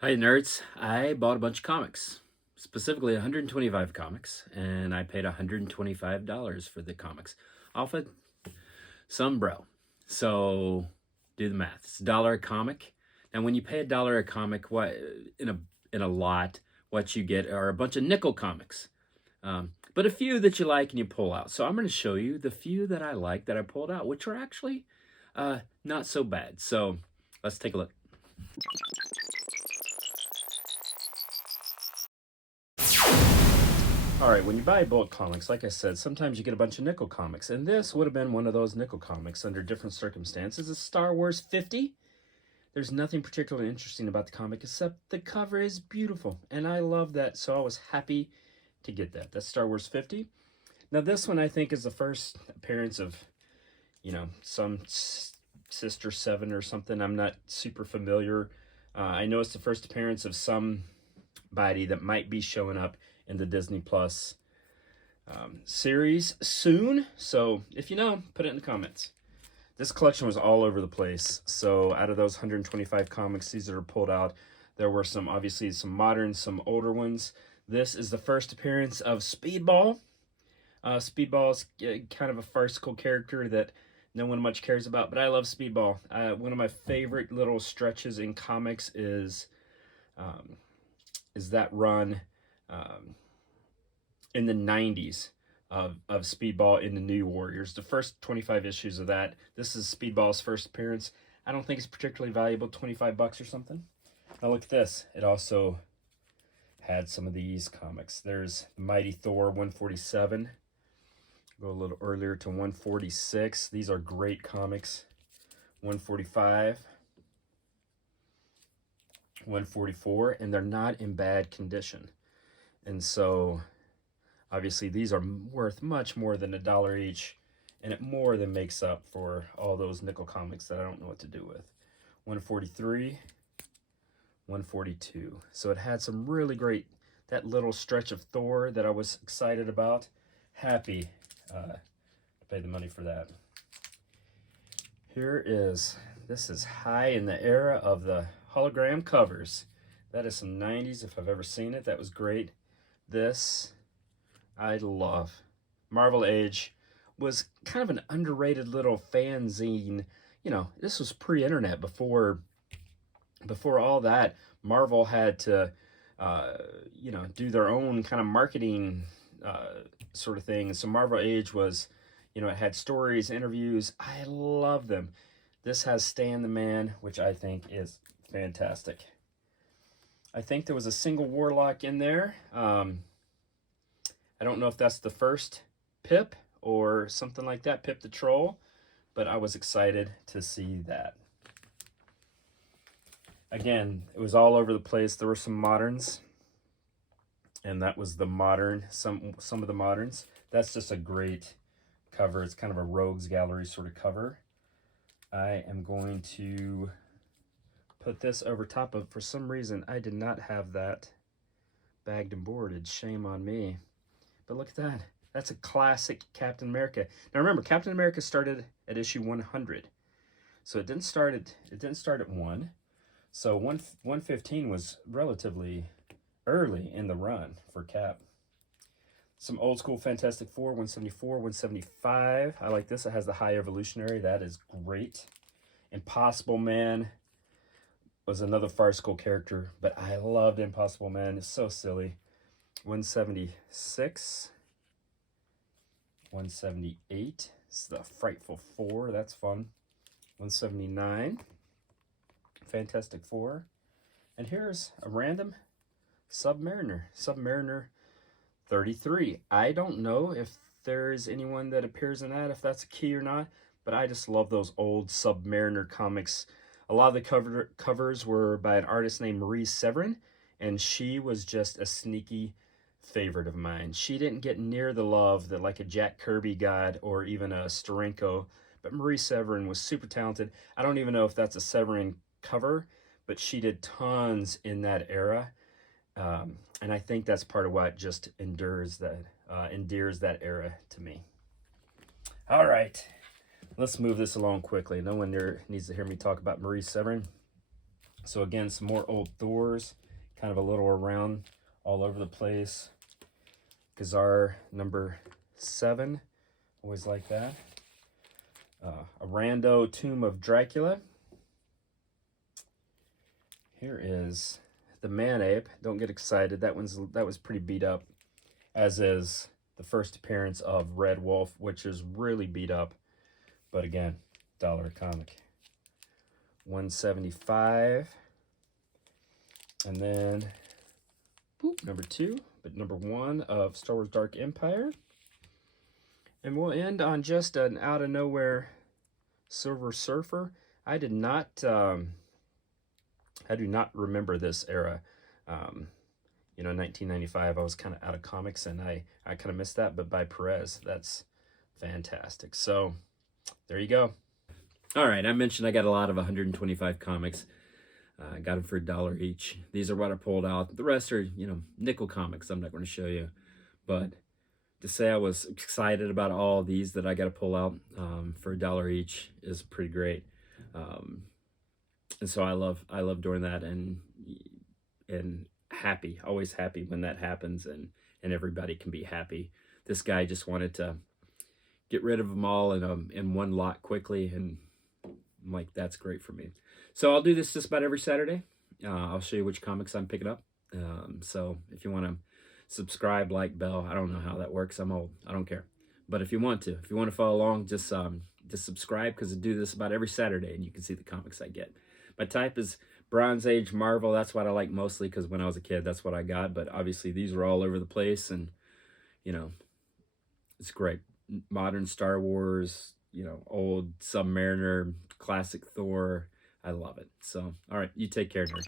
Hi, nerds. I bought a bunch of comics, specifically 125 comics, and I paid $125 for the comics off of some bro. So do the math. It's a dollar a comic. And when you pay a dollar a comic, what in a lot, what you get are a bunch of nickel comics, but a few that you like and you pull out. So I'm going to show you the few that I like that I pulled out, which are actually not so bad. So let's take a look. All right, when you buy bulk comics, like I said, sometimes you get a bunch of nickel comics, and this would have been one of those nickel comics under different circumstances. It's Star Wars 50. There's nothing particularly interesting about the comic except the cover is beautiful, and I love that, so I was happy to get that. That's Star Wars 50. Now, this one I think is the first appearance of, some Sister 7 or something. I'm not super familiar. I know it's the first appearance of somebody that might be showing up in the Disney Plus series soon. So if you know, put it in the comments. This collection was all over the place. So out of those 125 comics, these that are pulled out, there were obviously some modern, some older ones. This is the first appearance of Speedball. Speedball is kind of a farcical character that no one much cares about, but I love Speedball. One of my favorite little stretches in comics is that run in the 90s of Speedball in the New Warriors. The first 25 issues of that. This is Speedball's first appearance. I don't think it's particularly valuable, 25 bucks or something. Now look at this. It also had some of these comics. There's Mighty Thor 147. Go a little earlier to 146. These are great comics. 145. 144, and they're not in bad condition. And so obviously these are worth much more than $1 each, and it more than makes up for all those nickel comics that I don't know what to do with. 143, 142. So it had some really great, that little stretch of Thor that I was excited about. Happy to pay the money for that. This is high in the era of the hologram covers. That is some 90s if I've ever seen it. That was great. This I love. Marvel Age was kind of an underrated little fanzine. This was pre-internet, before all that. Marvel had to do their own kind of marketing sort of thing. So Marvel Age was, it had stories, interviews. I love them. This has Stan the Man, which I think is fantastic. I think there was a single Warlock in there. I don't know if that's the first Pip or something like that, Pip the Troll, but I was excited to see that. Again, it was all over the place. There were some moderns, and that was the modern, some of the moderns. That's just a great cover. It's kind of a rogues gallery sort of cover. I am going to put this over top of, for some reason, I did not have that bagged and boarded. Shame on me. But look at that. That's a classic Captain America. Now remember, Captain America started at issue 100. So it didn't start at 1. So 115 was relatively early in the run for Cap. Some old school Fantastic Four, 174, 175. I like this. It has the High Evolutionary. That is great. Impossible Man was another farcical character, but I loved Impossible Man. It's so silly. 176. 178. It's the Frightful Four. That's fun. 179. Fantastic Four. And here's a random Submariner. Submariner 33. I don't know if there is anyone that appears in that, if that's a key or not, but I just love those old Submariner comics. A lot of the covers were by an artist named Marie Severin, and she was just a sneaky favorite of mine. She didn't get near the love that like a Jack Kirby got or even a Steranko, but Marie Severin was super talented. I don't even know if that's a Severin cover, but she did tons in that era. And I think that's part of what just endears that era to me. All right, let's move this along quickly. No one there needs to hear me talk about Marie Severin. So again, some more old Thors, kind of a little around all over the place. Ka-Zar #7, always like that. A rando Tomb of Dracula. Here is the Man Ape. Don't get excited. That was pretty beat up, as is the first appearance of Werewolf, which is really beat up. But again, dollar comic. 175. And then boop, #2, but #1 of Star Wars Dark Empire. And we'll end on just an out of nowhere Silver Surfer. I do not remember this era. You know, 1995, I was kind of out of comics, and I kind of missed that. But by Perez, that's fantastic. So there you go. All right, I mentioned I got a lot of 125 comics. I got them for $1 each. These are what I pulled out. The rest are, you know, nickel comics I'm not going to show you. But to say I was excited about all these that I got to pull out for $1 each is pretty great. And so I love doing that, and happy, always happy when that happens, and everybody can be happy. This guy just wanted to get rid of them all in one lot quickly, and I'm like, that's great for me. So I'll do this just about every Saturday. I'll show you which comics I'm picking up. So if you want to subscribe, like, bell, I don't know how that works. I'm old. I don't care. But if you want to follow along, just subscribe, because I do this about every Saturday, and you can see the comics I get. My type is Bronze Age Marvel. That's what I like mostly, because when I was a kid, that's what I got. But obviously, these were all over the place, and, you know, it's great. Modern Star Wars, you know, old Submariner, classic Thor. I love it. So, all right, you take care, nerds.